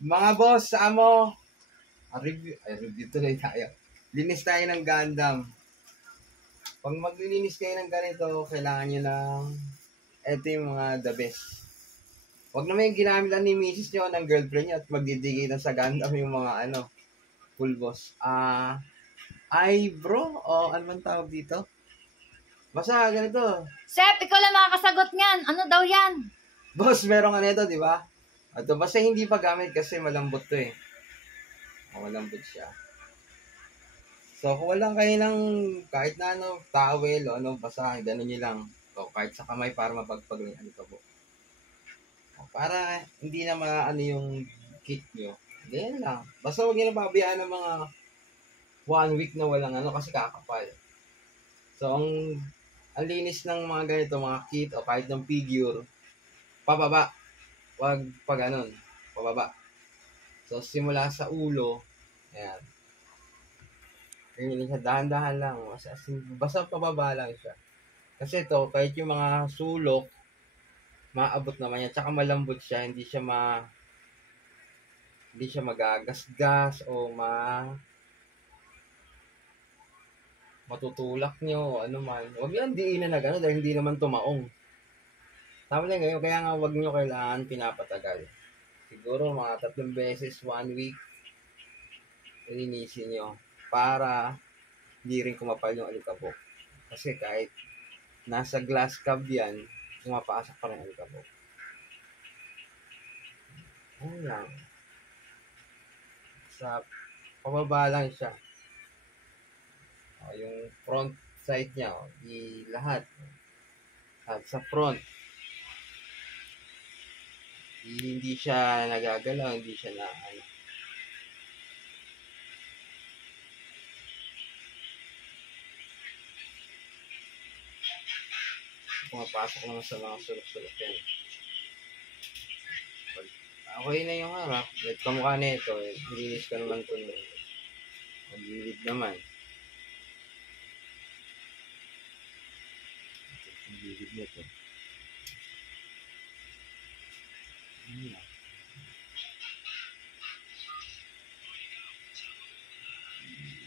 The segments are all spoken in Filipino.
Mga boss, amo, review tuloy tayo. Linis tayo ng Gundam. Pag maglilinis kayo ng ganito, kailangan nyo lang, ito yung mga the best. Huwag naman yung ginamit ni misis nyo ng girlfriend nyo at magdidigay na sa Gundam yung mga full boss. Ay bro, o ano man tawag dito? Basta ganito. Sep, ikaw lang makakasagot niyan. Ano daw yan? Boss, merong ito, di ba? Ito, basta hindi pa gamit kasi malambot to eh. Malambot siya. So, kung walang kayo ng kahit na towel o basta gano'n nyo lang. So, kahit sa kamay para mapagpag yung alikabok. Para hindi na maano yung kit nyo. Ganyan lang. Basta huwag nyo na pabayaan ng mga 1 week na walang kasi kakapal. So, ang linis ng mga ganito, mga kit o kahit ng figure, pababa. Huwag pa ganun. Pababa. So, simula sa ulo, ayan. Ganyan siya, dahan-dahan lang. Basta pababa lang siya. Kasi ito, kahit yung mga sulok, maabot naman yan. Tsaka malambot siya, hindi siya magagasgas o matutulak nyo o ano man. Huwag yan diinan na gano'n dahil hindi naman tumaong. Tama lang ngayon, kaya nga huwag nyo kailangan pinapatagal. Siguro mga 3 beses, 1 week, ilinisin nyo para hindi rin kumapal yung alikabok. Kasi kahit nasa glass cab yan, pumapasok pa rin alikabok. Ayun lang. Sa pababa lang siya. Yung front side niya, lahat. At sa front, hindi siya nagagalaw, hindi siya pumapasok naman sa mga sulok-sulok yan. Okay na yung harap. At kamukha na ito, linis ka naman ito. Magilid naman. Magilid nito.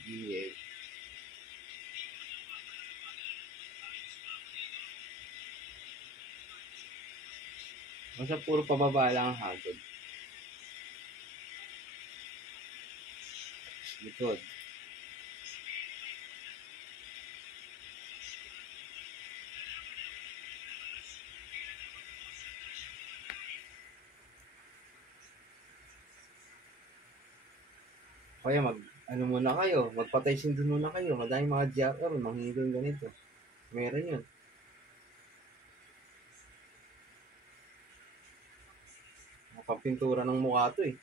Gilid. Basta puro pababa lang ang hagod. Likod. Kaya muna kayo, magpatay sindon muna kayo. Madaming mga GR, manghihilong ganito. Meron yun. Kapintura ng mukha to eh.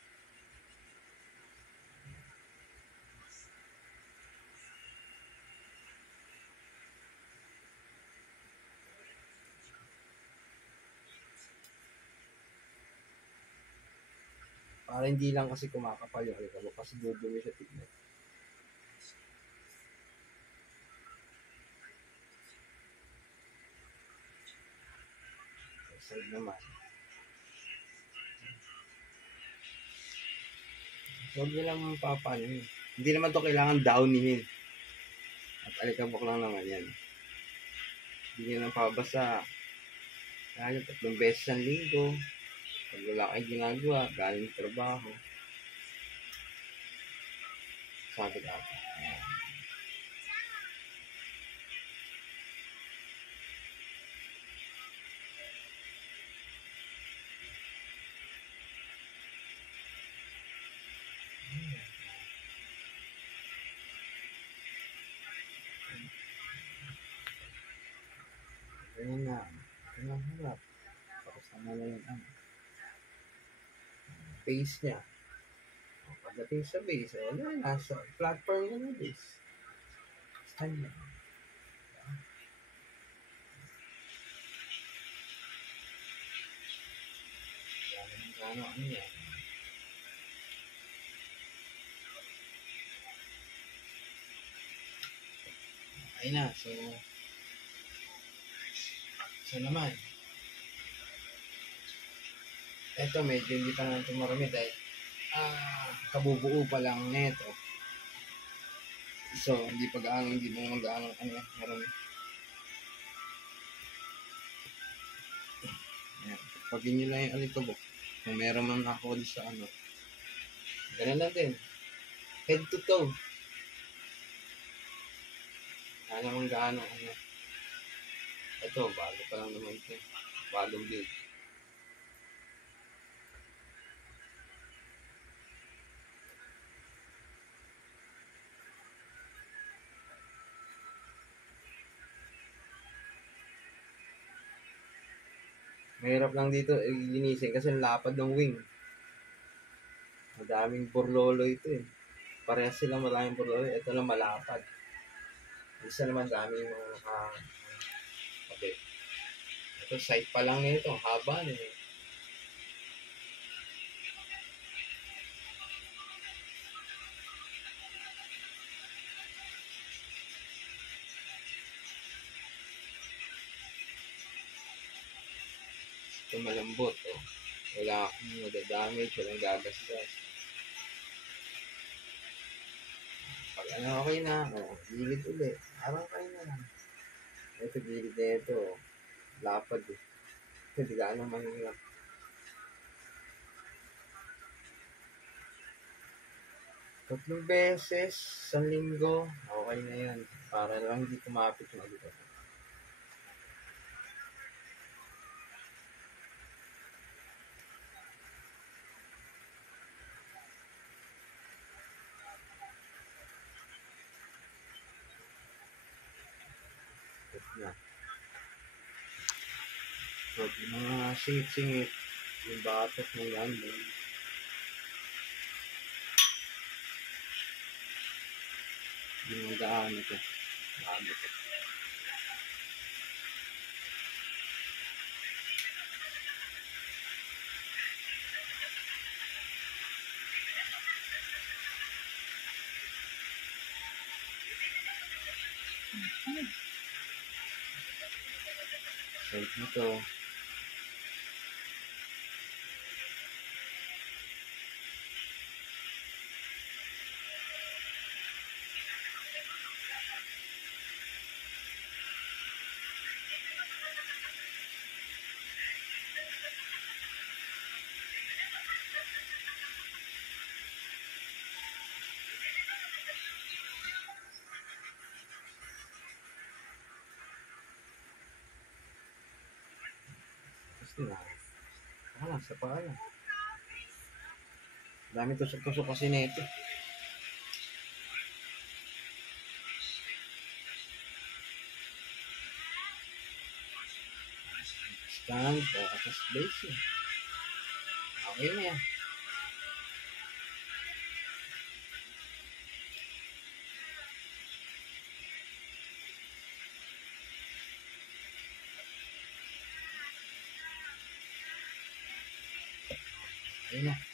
Para hindi lang kasi kumakapal yung alikabok kasi dudumi siya tignan. Side naman. Huwag nyo lang papaano yun. Hindi naman to kailangan downihin. At alikabok lang naman yan. Hindi nyo lang pabasa. Kaya 3 beses ang linggo. Pag wala kayo ginagawa, galing trabaho. Sabi ka pa. Ganyan na. Ganyan harap. Tapos naman na yung base niya. Pagdating sa base, wala na. Sa platform na na base. Stand na. Ano yan. Okay na. So naman. Ito medyo hindi pa naman tumarami dahil kabubuo pa lang neto. So, hindi mo mag-ano, meron. Ayan. Pagin nyo lang yung alikabok. Kung meron man ako sa ganun lang din. Head to toe. Wala namang gaano, Ito, bago pa lang naman ito. Bagong build. Mahirap lang dito linisin kasi lapad ng wing. Madaming burlolo ito eh. Parehas silang maraming burlolo. Ito lang malapad. Isa naman daming mga nakakabit. Ito site pa lang nito. Haba nito. Ito malambot. Oh. Wala akong madadamage. Walang gagasgas. Pag okay na. Gilid ulit. Parang kayo na lang. Ito gilid na ito. Lapad eh. Hindi ka naman lang. Tatlong beses sa linggo. Okay na yan. Para lang hindi kumapit yung agad. Na. So, yung mga singit-singit, yung batot ng landing. Yung daan ito. Daan ito. So, dito. Gusto na. Sa pala. Dami tusok-tusok kasi nito. Stand, batas base. Okay na yan. Okay na.